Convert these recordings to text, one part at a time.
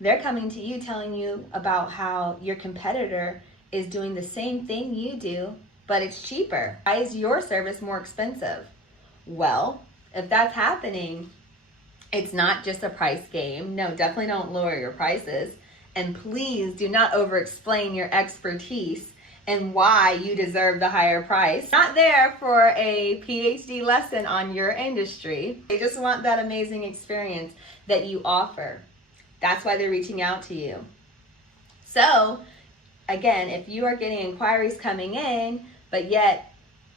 They're coming to you telling you about how your competitor is doing the same thing you do, but it's cheaper. Why is your service more expensive? Well, if that's happening, it's not just a price game. No, definitely don't lower your prices. And please do not over-explain your expertise and why you deserve the higher price. Not there for a PhD lesson on your industry. They just want that amazing experience that you offer. That's why they're reaching out to you. So, again, if you are getting inquiries coming in, but yet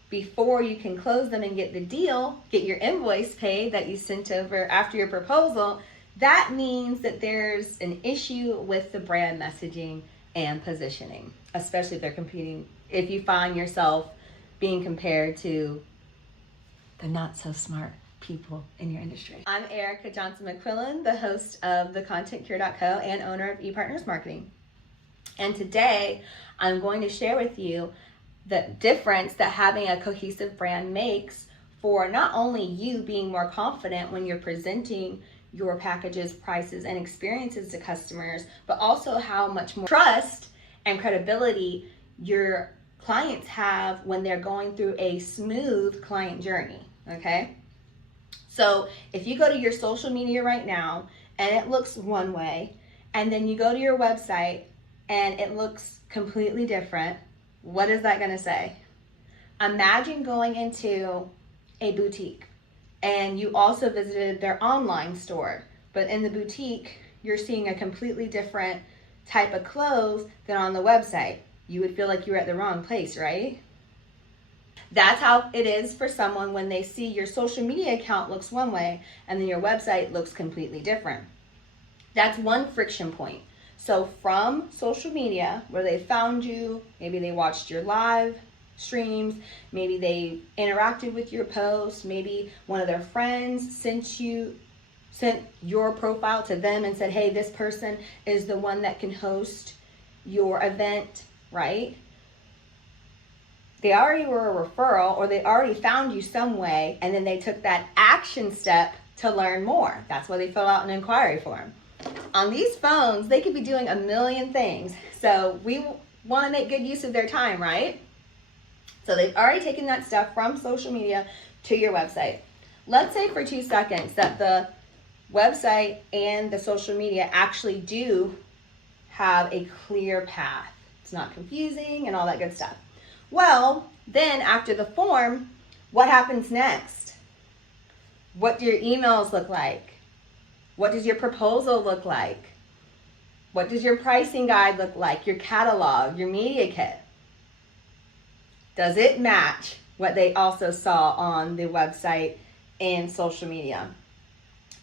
before you can close them and get the deal, get your invoice paid that you sent over after your proposal, that means that there's an issue with the brand messaging and positioning, especially if they're competing, if you find yourself being compared to the not so smart people in your industry. I'm Erica Johnson-Maquilon, the host of thecontentcure.co and owner of ePartners Marketing. And today I'm going to share with you the difference that having a cohesive brand makes for not only you being more confident when you're presenting your packages, prices, and experiences to customers, but also how much more trust and credibility your clients have when they're going through a smooth client journey, okay? So if you go to your social media right now and it looks one way, and then you go to your website and it looks completely different, what is that gonna say? Imagine going into a boutique and you also visited their online store, but in the boutique, you're seeing a completely different type of clothes than on the website. You would feel like you were at the wrong place, right? That's how it is for someone when they see your social media account looks one way and then your website looks completely different. That's one friction point. So from social media, where they found you, maybe they watched your live streams, maybe they interacted with your posts, maybe one of their friends sent your profile to them and said, hey, this person is the one that can host your event, right? They already were a referral, or they already found you some way, and then they took that action step to learn more. That's why they fill out an inquiry form. On these phones, they could be doing a million things. So we want to make good use of their time, right? So they've already taken that stuff from social media to your website. Let's say for 2 seconds that the website and the social media actually do have a clear path. It's not confusing and all that good stuff. Well, then after the form, what happens next? What do your emails look like? What does your proposal look like? What does your pricing guide look like? Your catalog, your media kit? Does it match what they also saw on the website and social media?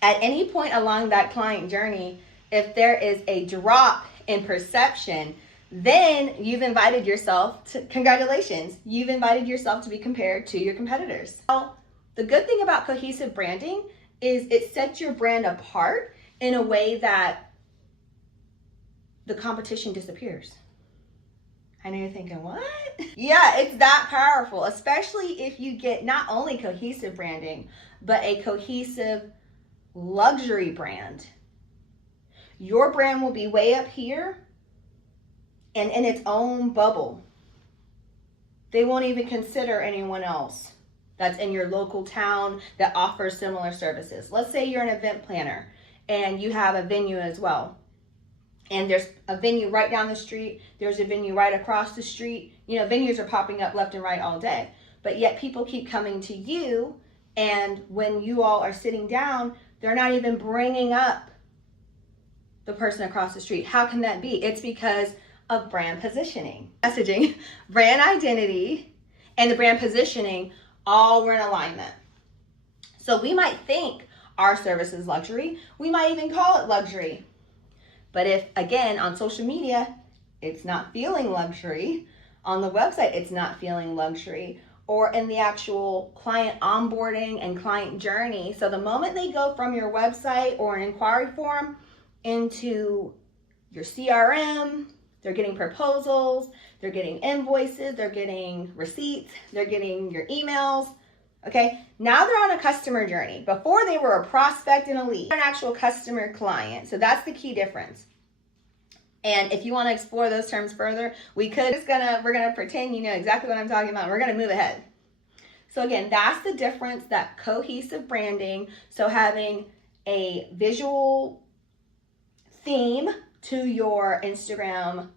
At any point along that client journey, if there is a drop in perception, then you've invited yourself to, congratulations, you've invited yourself to be compared to your competitors. Well, the good thing about cohesive branding is it sets your brand apart in a way that the competition disappears. I know you're thinking, what? Yeah, it's that powerful, especially if you get not only cohesive branding, but a cohesive luxury brand. Your brand will be way up here and in its own bubble. They won't even consider anyone else that's in your local town that offers similar services. Let's say you're an event planner and you have a venue as well. And there's a venue right down the street. There's a venue right across the street. You know, venues are popping up left and right all day. But yet people keep coming to you. And when you all are sitting down, they're not even bringing up the person across the street. How can that be? It's because of brand positioning, messaging, brand identity, and the brand positioning all were in alignment. So we might think our service is luxury. We might even call it luxury. But if, again, on social media, it's not feeling luxury, on the website, it's not feeling luxury, or in the actual client onboarding and client journey. So the moment they go from your website or an inquiry form into your CRM, they're getting proposals, they're getting invoices, they're getting receipts, they're getting your emails. Okay, now they're on a customer journey. Before they were a prospect and a lead, an actual customer client. So that's the key difference. And if you want to explore those terms further, we're gonna pretend you know exactly what I'm talking about. We're gonna move ahead. So again, that's the difference, that cohesive branding. So having a visual theme to your Instagram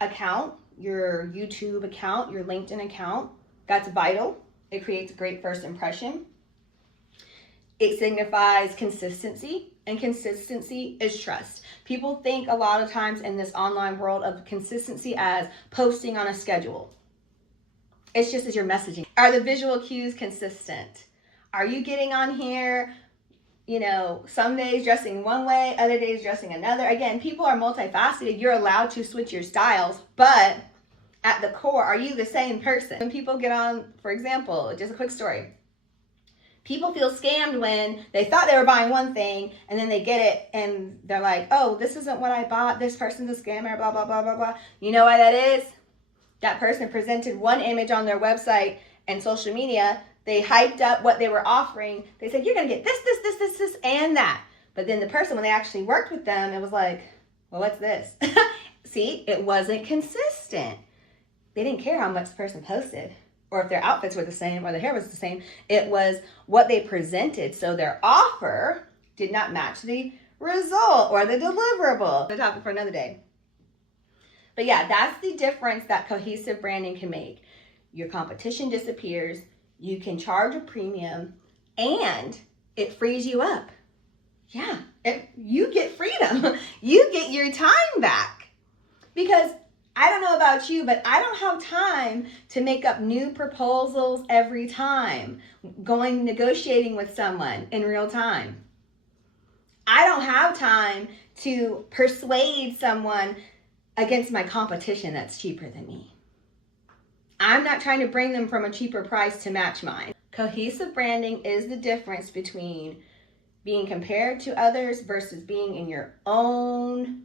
account, your YouTube account, your LinkedIn account, that's vital. It creates a great first impression. It signifies consistency, and consistency is trust. People think a lot of times in this online world of consistency as posting on a schedule. It's just as your messaging. Are the visual cues consistent? Are you getting on here, you know, some days dressing one way, other days dressing another? Again, people are multifaceted. You're allowed to switch your styles, but at the core, are you the same person? When people get on, for example, just a quick story. People feel scammed when they thought they were buying one thing and then they get it and they're like, oh, this isn't what I bought. This person's a scammer, blah, blah, blah, blah, blah. You know why that is? That person presented one image on their website and social media. They hyped up what they were offering. They said, you're going to get this, and that. But then the person, when they actually worked with them, it was like, well, what's this? See, it wasn't consistent. They didn't care how much the person posted or if their outfits were the same or their hair was the same. It was what they presented. So their offer did not match the result or the deliverable. The topic for another day. But yeah, that's the difference that cohesive branding can make. Your competition disappears, you can charge a premium, and it frees you up. Yeah, you get freedom. You get your time back. Because I don't know about you, but I don't have time to make up new proposals every time, negotiating with someone in real time. I don't have time to persuade someone against my competition that's cheaper than me. I'm not trying to bring them from a cheaper price to match mine. Cohesive branding is the difference between being compared to others versus being in your own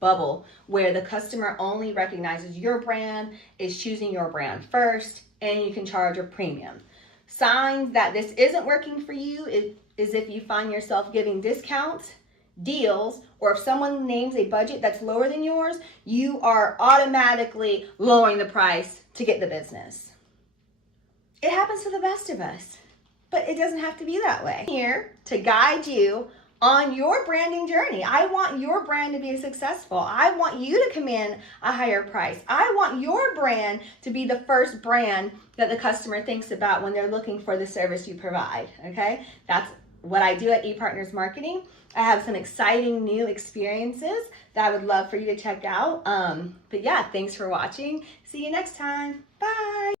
bubble where the customer only recognizes your brand, is choosing your brand first, and you can charge a premium. Signs that this isn't working for you is if you find yourself giving discounts, deals, or if someone names a budget that's lower than yours, you are automatically lowering the price to get the business. It happens to the best of us, but it doesn't have to be that way. I'm here to guide you on your branding journey. I want your brand to be successful. I want you to command a higher price. I want your brand to be the first brand that the customer thinks about when they're looking for the service you provide, okay? That's what I do at ePartners Marketing. I have some exciting new experiences that I would love for you to check out. But yeah, thanks for watching. See you next time. Bye.